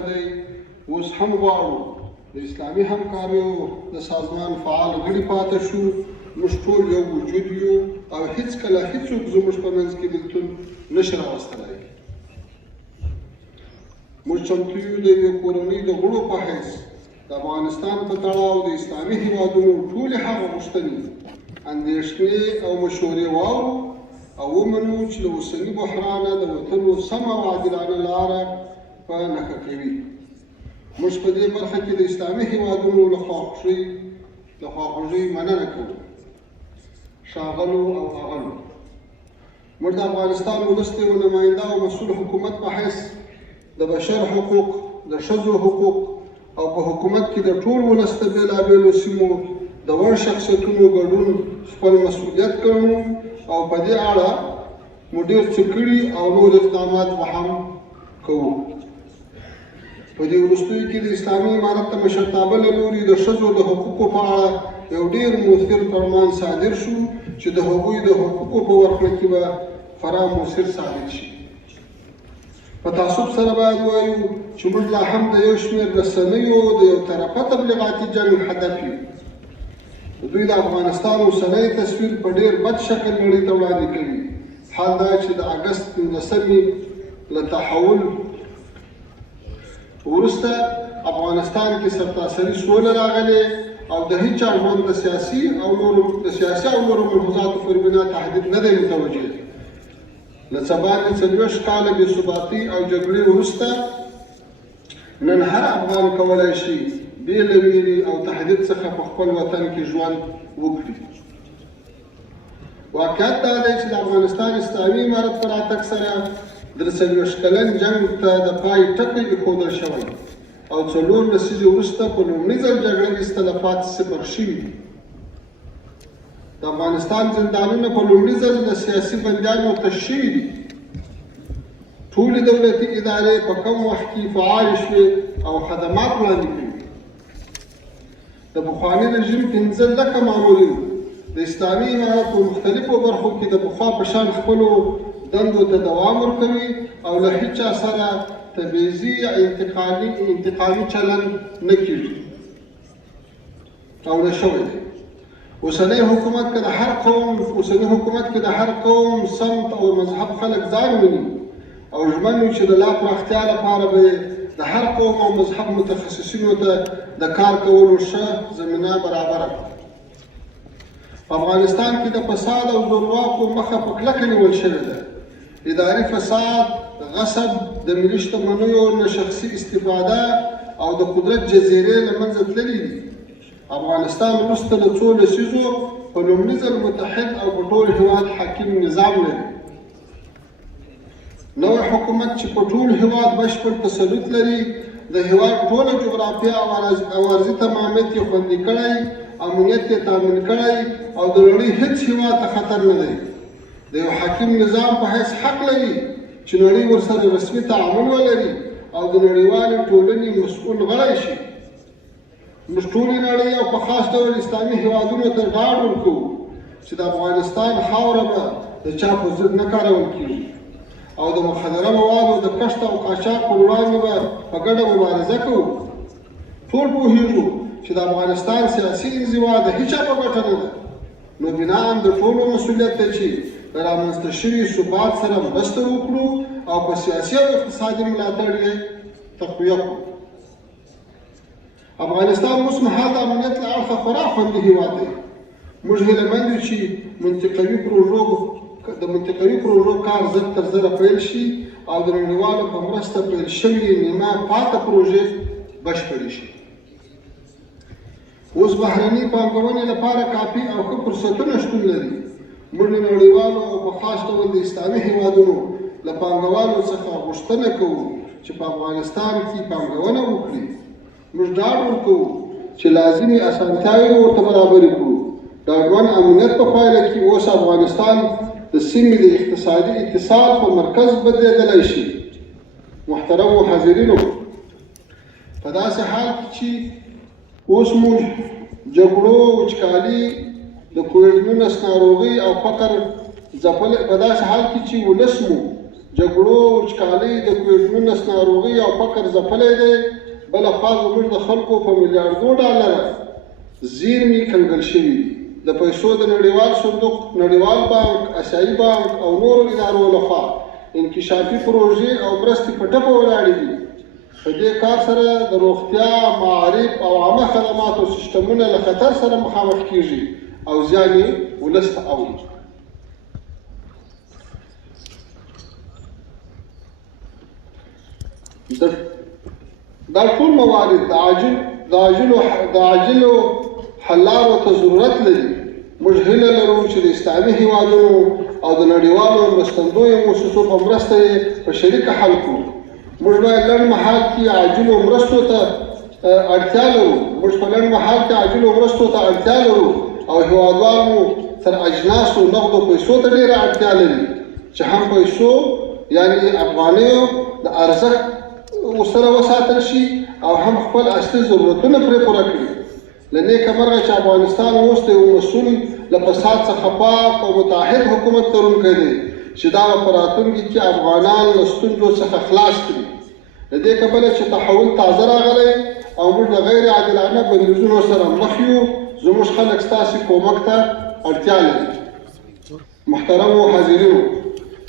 دی اوس هم غواړو د اسلامي همکاریو د سازمان فعال غړي پاتې شو. موږ ټول یو وجود یو او هیڅکله هیڅوک زموږ په منځ کې بېلتون نشي راوستلی. موږ چمتو یو د یوې کورنۍ د غړو په حیث د افغانستان په تړاو د اسلامي هېوادونو ټولې هغه غوښتنې، اندېښنې او مشورې واورو او ومنو چې له اوسني بحرانه د وتلو سمه او عادلانه لاره په نښه کوي. موږ په دې برخه کې د اسلامي هېوادونو له خواخوږۍ مننه کوو. ښاغلو او آغلو، موږ د افغانستان ولس د یو نماینده او مسؤل حکومت په حیث د بشر حقوق، د ښځو حقوق او په حکومت کې د ټول ولس د بېلابېلو سیمو د وړ شخصیتونو ګډون خپل مسؤلیت ګڼو او په دې اړه مو ډېر څه کړي او نور اقدامات به هم کوو. په دې وروستیو کې د اسلامي امارت د مشرتابه له لوري د ښځو د حقوقو په اړه یو ډېر مؤثر فرمان صادر شو چې د هغوی د حقوقو په ورکړه کې به خورا مؤثر ثابت شي. په تعصب سره باید ووایو چې موږ لا هم د یو شمېر رسنیو د یو طرفه تبلیغاتي جنګ هدف یو. دوی د افغانستان اوسنی تصویر په ډېر بد شکل نړۍ ته وړاندې کوي. حال دا چې د اګست 15 له تحول وروسته افغانستان کې سرتاسري سوله راغلې او د هیچا ژوند د سیاسي او نورو ملحوظاتو پر بنا تهدید نه دی متوجه. له څه باندې 40 کاله بې ثباتۍ او جګړې وروسته نن هر افغان کولی شي بې له ویرې او تهدید څخه په خپل وطن کې ژوند وکړي. واقعیت دا دی چې د افغانستان اسلامي امارت په راتګ سره 43 کلن جنګ ته د پای ټکی ایښودل شوی او 4 لسیزې وروسته په لومړي ځل جګړه کې تلفات 0 شوي دي. د افغانستان زندانونه په لومړي ځل د سیاسي بندیانو تش شوي دي. ټولې دولتي ادارې په کم وخت کې فعالې شوې او خدمات وړاندې کوي. د پخواني رژیم 15 لکه مامورین د اسلامي امارت په مختلفو برخو کې د پخوا په شان خپلو دندو ته دوام ورکوي او له هیچا سره تبعیضي یا انتقامي چلند نه کېږي او نه شوی دی. اوسنی حکومت کې د هر قوم سمت او مذهب خلک ځان ویني او ژمن وي چې د لا پراختیا لپاره به د هر قوم او مذهب متخصصینو ته د کار کولو ښه زمینه برابره کړي. په افغانستان کې د فساد او زورواکو مخه په کلکه نیول شوې ده. اداري فساد، غصب، د ملي شتمنیو نه شخصي استفاده او د قدرت جزیرې له منځه تللي دي. افغانستان وروسته له 2 لسیزو په لومړي ځل متحد او په ټول هېواد حاکم نظام لري. نوی حکومت چې په ټول هېواد بشپړ تسلط لري، د هېواد ټوله جغرافیه او ارضي تمامیت یې خوندي کړی، امنیت یې تامین کړی او د نړۍ هېڅ هېواد ته خطر نه دی. د یو حاکم نظام په حیث حق لري چې نړۍ ورسره رسمي تعامل ولري او د نړیوالې ټولنې مسؤل غړی شي. موږ ټولې نړۍ او په خاص ډول اسلامي هېوادونو ته ډاډ ورکوو چې د افغانستان خاوره به د چا په ضد نه کارول کېږي او د مخدره موادو د کښت او قاچاق پر وړاندې به په ګډه مبارزه کوو. ټول پوهېږو چې د افغانستان سیاسي انزوا د هیچا په ګټه نه ده. نو بناً د ټولو مسؤلیت دی چې د رامنځته شوي ثبات سره مرسته وکړو او په سیاسي او اقتصادي ملاتړ یې تقویه کړو. افغانستان اوس مهال د امنیت له اړخه خورا خوندي هېواد دی. موږ هیله مند یو چې د منطقوي پروژو کار زر تر زره پیل شي او د نړیوالو په مرسته پیل شوي نیمه پاته پروژې بشپړې شي. اوس بهرنۍ پانګونې لپاره کافي او ښه فرصتونه شتون لري. موږ له نړیوالو او په خاص ډول د اسلامي هېوادونو له پانګوالو څخه غوښتنه کوو چې په افغانستان کې پانګونه وکړي. موږ ډاډ ورکوو چې لازمي اسانتیاوې ورته برابرې کړو. ډاډمن امنیت په پایله کې اوس افغانستان د سیمې د اقتصادي اتصال په مرکز بدلېدلی شي. محترمو حاضرینو، په داسې حال کې چې اوس موږ جګړو، وچکالي، د کووډ 19 ناروغۍ او فقر ځپلې، په داسې حال کې چې ولس مو جګړو، وچکالۍ، د کووډ-19 ناروغۍ او فقر ځپلی دی. بله خوا زموږ د خلکو په میلیاردو ډالره زیرمې کنګل شوي دي. د پیسو د نړیوال صندوق، نړیوال بانک، آسیایي بانک او نورو ادارو لخوا انکشافي پروژې او مرستې په ټپه ولاړې دي. په دې کار سره د روغتیا، معارف او عامه خدماتو سیستمونه له خطر سره مخامخ کیږي او زیان یې ولس ته اوړي. دا ټول موارد د عاجلو حل لارو ته ضرورت لري. موږ هیله لرو چې د اسلامي هیوادونو او د نړیوالو مرستندویو مؤسسو په مرسته یې په شریکه حل کړو. موږ باید لنډ مهال کې عاجلو مرستو ته اړتیا لرو او هیوادوالو تر اجناسو نغدو پیسو ته ډېره اړتیا لري چې هم پیسو یعنې افغانیو د ارزښت ورسره وساتل شي او هم خپل اصلي ضرورتونه پرې پوره کړي. له نیکه مرغه چې افغانستان اوس د یو مسؤل له فساد څخه پاک او متحد حکومت لرونکی دی چې دا به په راتلونکي کې افغانان له ستونزو څخه خلاص کړي. له دې کبله چې تحول تازه راغلی او موږ د غیر عادلانه بندیزونو سره مخ یو، زموږ خلک ستاسې کومک ته اړتیا لري. محترمو حاضرینو،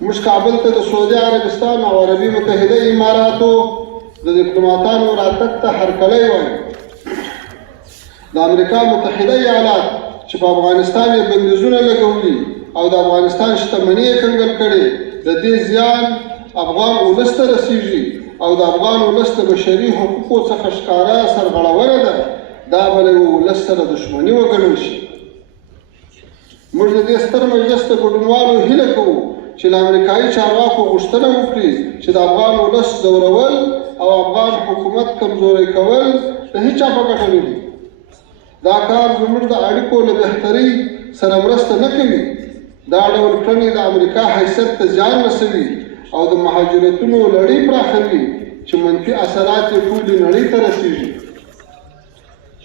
موږ کابل ته د سعودي عربستان او عربي متحده اماراتو د ډیپلوماتانو راتګ ته هرکلی وایو. د امریکا متحده ایالات چې په افغانستان یې بندیزونه لګولي او د افغانستان شتمني یې کنګل کړې، د دې زیان افغان ولس ته رسیږي او د افغان ولس د بشري حقوقو څخه ښکاره سرغړونه ده. دا به له ولس سره دښمني وګڼل شي. موږ د دې ستر مجلس د ګډونوالو هیله کوو چې له امریکایي چارواکو غوښتنه وکړي چې د افغان ولس ځورول او افغان حکومت کمزوری کول د هیچا په ګټه نه دي. دا کار زموږ د اړیکو له بهترۍ سره مرسته نه کوي. دا ډول کړنې د امریکا حیثیت ته زیان رسوي او د مهاجرتونو لړۍ پراخوي چې منفي اثرات یې ټولې نړۍ ته رسیږي.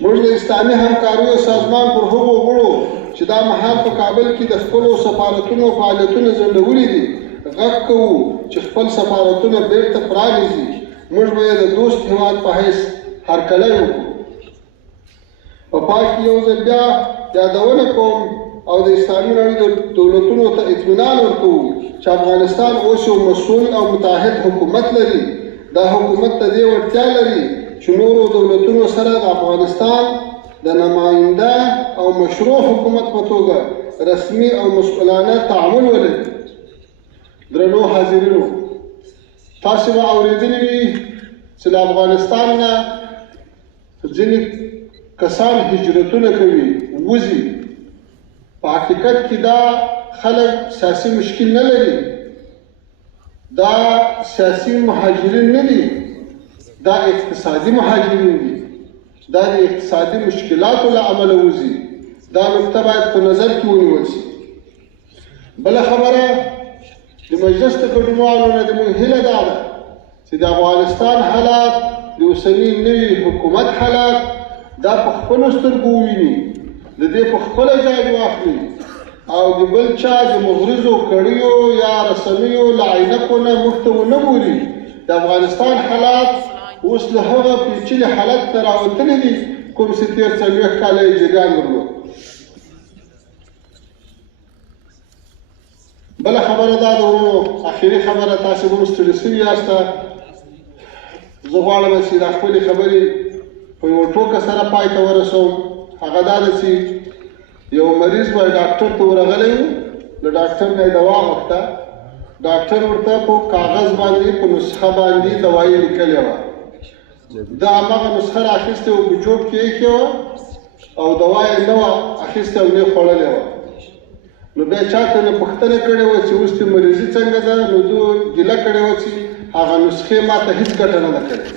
موږ د اسلامي همکاریو سازمان پر هغو غړو چې دا مهال په کابل کې د خپلو سفارتونو فعالیتونه ځنډولي دي غږ کوو چې خپل سفارتونه بیرته پرانیزي. موږ به یې د دوست هېواد په حیث هرکلی وکړو. په پای کې یو ځل بیا یادونه کوم او د اسلامي نړۍ د دولتونو ته اطمینان ورکوو چې افغانستان اوس یو مسؤل او متحد حکومت لري. دا حکومت ته دې وړتیا لري چې نورو دولتونو سره د افغانستان د نماینده او مشروع حکومت په توګه رسمي او مسؤلانه تعامل ولري. درنو حاضرینو، تاسو به اورېدلي وي چې له افغانستان نه ځینې کسان هجرتونه کوي، وځي. په حقیقت کې دا خلک سیاسي مشکل نه لري، دا سیاسي مهاجرین نه دي، دا اقتصادي مهاجرین دي. دا د اقتصادي مشکلاتو له امله وځي. دا نقطه باید په نظر کې ونیول شي. بله خبره، د مجلس د ګډونوالو نه زموږ هیله دا ده چې د افغانستان حالات، د اوسني نوي حکومت حالات دا په خپلو سترګو وویني، د دې په خپله ځای واخلي او د بل چا د مغرضو کړیو یا رسنیو له عینکو نه موږ ته ونه ګوري. د افغانستان حالات اوس له هغه پیچلي حالت ته راوتلي دي کوم چې تېر 40 کاله یې جریان درلود. بله خبره دا ده ورونو، اخري خبره، تاسې به ستړي شوي یاسته. زه غواړم چې دا خپلې خبرې په یوه ټوکه سره پای ته ورسوم. هغه دا ده چې یو مریض به ډاکټر ته ورغلی و، له ډاکټر نه یې دوا غوښته. ډاکټر ورته په کاغذ باندې په نسخه باندې دوایي لیکلې وه. دا هماغه نسخه رااخیستې وه، په جوب کې یې ایښې وه او دوا یې نه وه اخیستې او نه یې خوړلې وه. نو بیا چاته نه پوښتنه کړې وه چې اوس دې مریضي څنګه ده، نو دوی ګیله کړې وه چې هغه نسخې ما ته هېڅ ګټه نه ده کړې.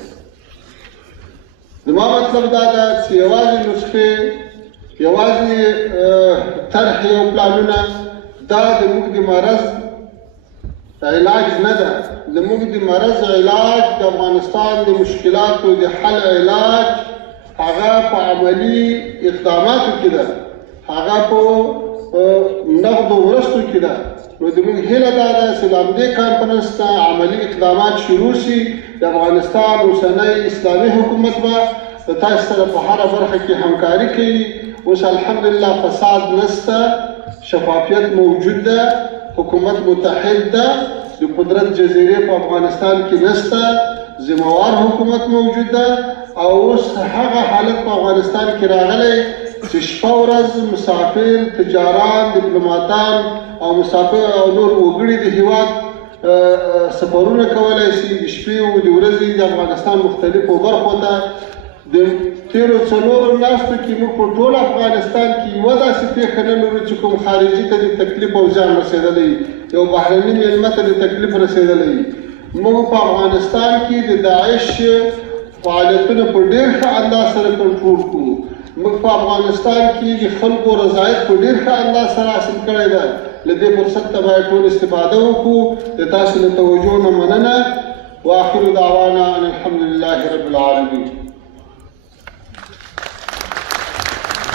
زما مطلب دا ده چې یوازې نسخې، یوازې طرحې او پلانونه دا زموږ د مرض علاج نه ده. زموږ د مرض علاج، د افغانستان د مشکلاتو د حل علاج هغه په عملي اقداماتو کې ده، هغه په نغدو مرستو کې ده، نو زموږ هیله دا ده چې له همدې کانفرنس نه عملي اقدامات شروع شي. د افغانستان اوسنی اسلامي حکومت به د تاسو سره په هره برخه کې همکاري کوي. اوس الحمدلله فساد نشته، شفافیت موجود ده، حکومت متحد ده، د قدرت جزیرې په افغانستان کې نشته، ذمہوار حکومت موجود ده. او اوس هغه حالت په افغانستان کې راغلی چې شپه ورځ مسافر، تجاران، ډیپلوماتان او مسافر او نور وګړي د هیواد سفرونه کولی شي د شپې او د ورځې د افغانستان مختلفو برخو ته. د تیرو 4 میاشتو کې موږ په ټول افغانستان کې یوه داسې پېښه نه لرو چې کوم خارجي ته د تکلیف او زیان رسېدلی، یو بهرني میلمه ته د تکلیف رسېدلی. موږ په افغانستان کې د داعش فعالیتونه په ډېر ښه انداز سره کنټرول کړو. موږ په افغانستان کې د خلکو رضایت په ډېر ښه انداز سره حاصل کړی ده. له دې فرصت ته باید ټول استفاده وکړو. د تاسو له توجه نه مننه. واخر دعوانا ان الحمد لله رب العالمین.